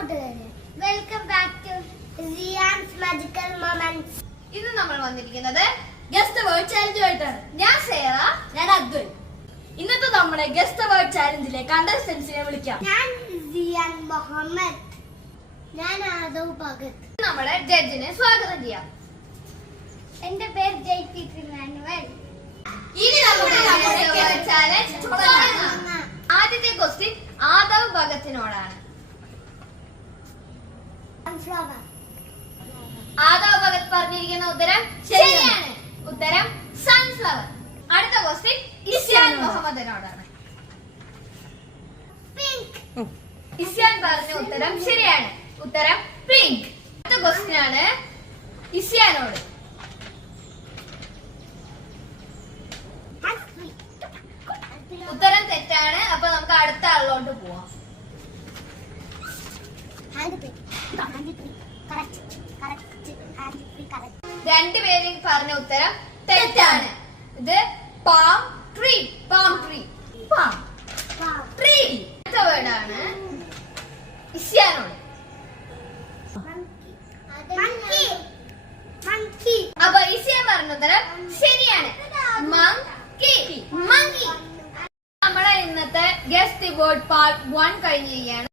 Welcome back to Riyan's magical moments. ഇന്ന് നമ്മൾ വന്നിരിക്കുന്നത് ഗസ്റ്റ് വേർഡ് ചാലഞ്ചുമായിട്ടാണ്. ഞാൻ സേറ, ഞാൻ അബ്ദുൽ. ഇന്നത്തെ നമ്മുടെ ഗസ്റ്റ് വേർഡ് ചാലഞ്ചിലെ കണ്ടസ്റ്റൻസിനെ വിളിക്കാം. ഞാൻ റിയാൻ മുഹമ്മദ്. ഞാൻ ആദവ് ഭഗത്. നമ്മുടെ ജഡ്ജിനെ സ്വാഗതം ചെയ്യാം. എന്റെ പേര് ജയ്പീത് ഇമാനുവൽ. ഇനി നമ്മുടെ ചാലഞ്ച് തുടങ്ങാം. ആദ്യത്തെ ക്വസ്റ്റ്യൻ ആദവ് ഭഗത്തിനോടാണ്. സൺഫ്ലവർ. ആദവ് ഭഗത് പറഞ്ഞിരിക്കുന്ന ഉത്തരം ശരിയാണ്. ഉത്തരം സൺഫ്ലവർ. അടുത്ത ക്വസ്റ്റ്യൻ ഇസ്യാൻ മുഹമ്മദിനോടാണ്. പിങ്ക്. ഇസ്യാൻ പറഞ്ഞ ഉത്തരം ശരിയാണ്. ഉത്തരം പിങ്ക്. അടുത്ത ക്വസ്റ്റ്യൻ ആണ് ഇസ്യാനോട്. ഉത്തരം തെറ്റാണ്. അപ്പൊ നമുക്ക് അടുത്ത ആളിലോട്ട് പോവാം. രണ്ടുപേരും പറഞ്ഞ ഉത്തരം തെറ്റാണ്. ഇത് palm tree. Palm tree. Palm tree. അടുത്ത വേർഡാണ് ഇസ്യാനോട്. അപ്പൊ ഇസ്യാൻ പറഞ്ഞ ഉത്തരം ശരിയാണ്. മങ്കി. മങ്കി. നമ്മളെ ഇന്നത്തെ ഗസ്റ്റ് വേർഡ് പാർട്ട് 1 കഴിഞ്ഞിരിക്കുകയാണ്.